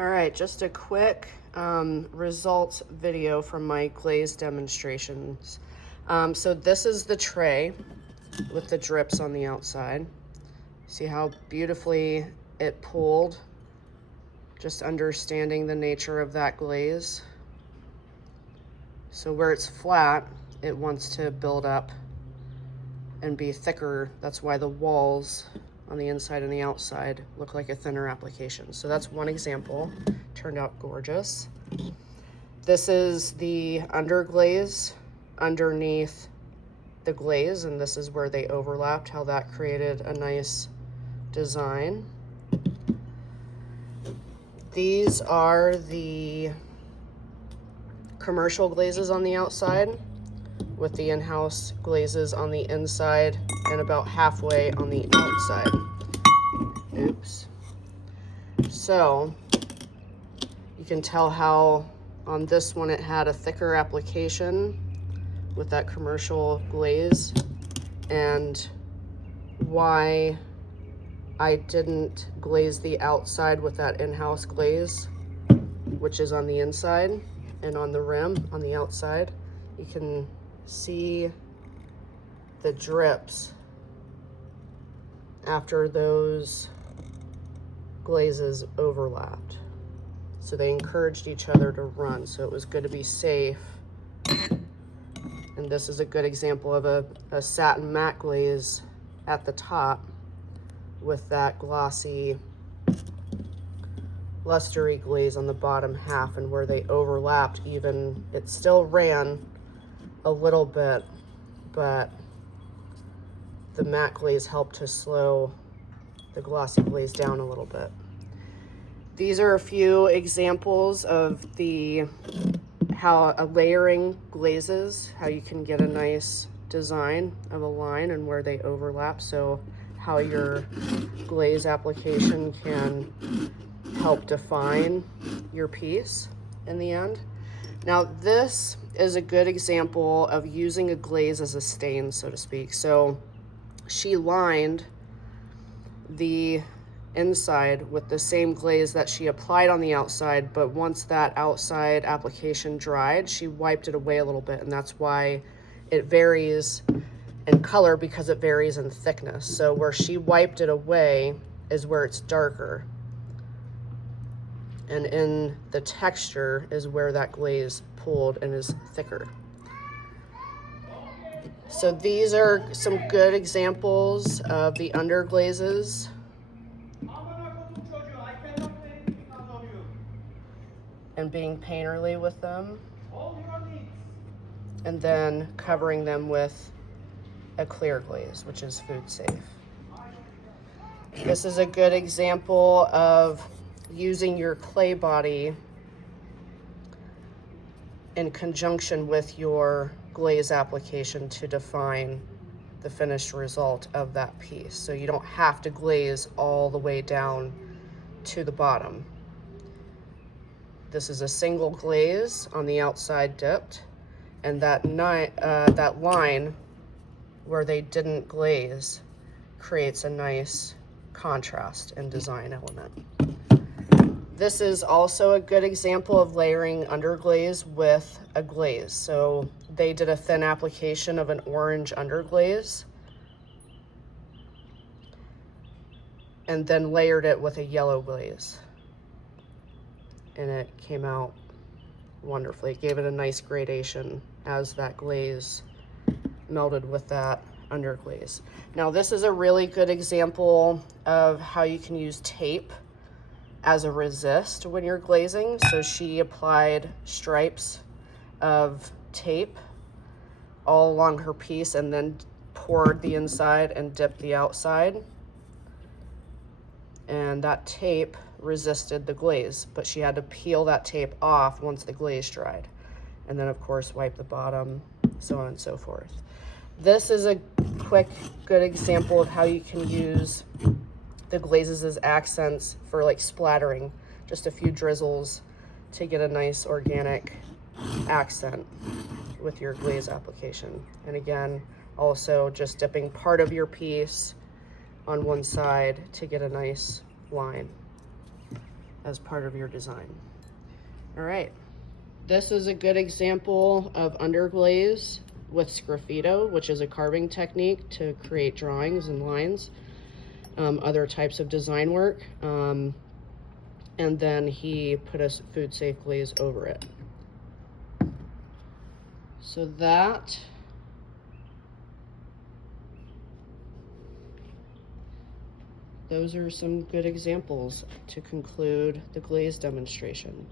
All right, just a quick results video from my glaze demonstrations. So this is the tray with the drips on the outside. See how beautifully it pulled, just understanding the nature of that glaze. So where it's flat, it wants to build up and be thicker. That's why the walls on the inside and the outside look like a thinner application. So that's one example. Turned out gorgeous. This is the underglaze underneath the glaze, and this is where they overlapped, how that created a nice design. These are the commercial glazes on the outside with the in-house glazes on the inside and about halfway on the outside. Oops. So you can tell how on this one it had a thicker application with that commercial glaze, and why I didn't glaze the outside with that in-house glaze, which is on the inside and on the rim on the outside. You can see the drips after those glazes overlapped. So they encouraged each other to run, so it was good to be safe. And this is a good example of a satin matte glaze at the top with that glossy lustery glaze on the bottom half, and where they overlapped, even it still ran a little bit, but the matte glaze helped to slow the glossy glaze down a little bit. These are a few examples of how layering glazes, how you can get a nice design of a line and where they overlap, so how your glaze application can help define your piece in the end. Now this is a good example of using a glaze as a stain, so to speak. So she lined the inside with the same glaze that she applied on the outside, but once that outside application dried, she wiped it away a little bit, and that's why it varies in color, because it varies in thickness. So where she wiped it away is where it's darker, and in the texture is where that glaze pulled and is thicker. So these are some good examples of the underglazes and being painterly with them, and then covering them with a clear glaze, which is food safe. This is a good example of using your clay body in conjunction with your glaze application to define the finished result of that piece. So you don't have to glaze all the way down to the bottom. This is a single glaze on the outside dipped, and that line where they didn't glaze creates a nice contrast and design element. This is also a good example of layering underglaze with a glaze. So they did a thin application of an orange underglaze and then layered it with a yellow glaze. And it came out wonderfully. It gave it a nice gradation as that glaze melted with that underglaze. Now this is a really good example of how you can use tape as a resist when you're glazing. So she applied stripes of tape all along her piece and then poured the inside and dipped the outside. And that tape resisted the glaze, but she had to peel that tape off once the glaze dried. And then of course wipe the bottom, so on and so forth. This is a quick, good example of how you can use the glazes as accents for like splattering, just a few drizzles to get a nice organic accent with your glaze application. And again, also just dipping part of your piece on one side to get a nice line as part of your design. All right. This is a good example of underglaze with sgraffito, which is a carving technique to create drawings and lines, other types of design work. And then he put a food safe glaze over it. So those are some good examples to conclude the glaze demonstration.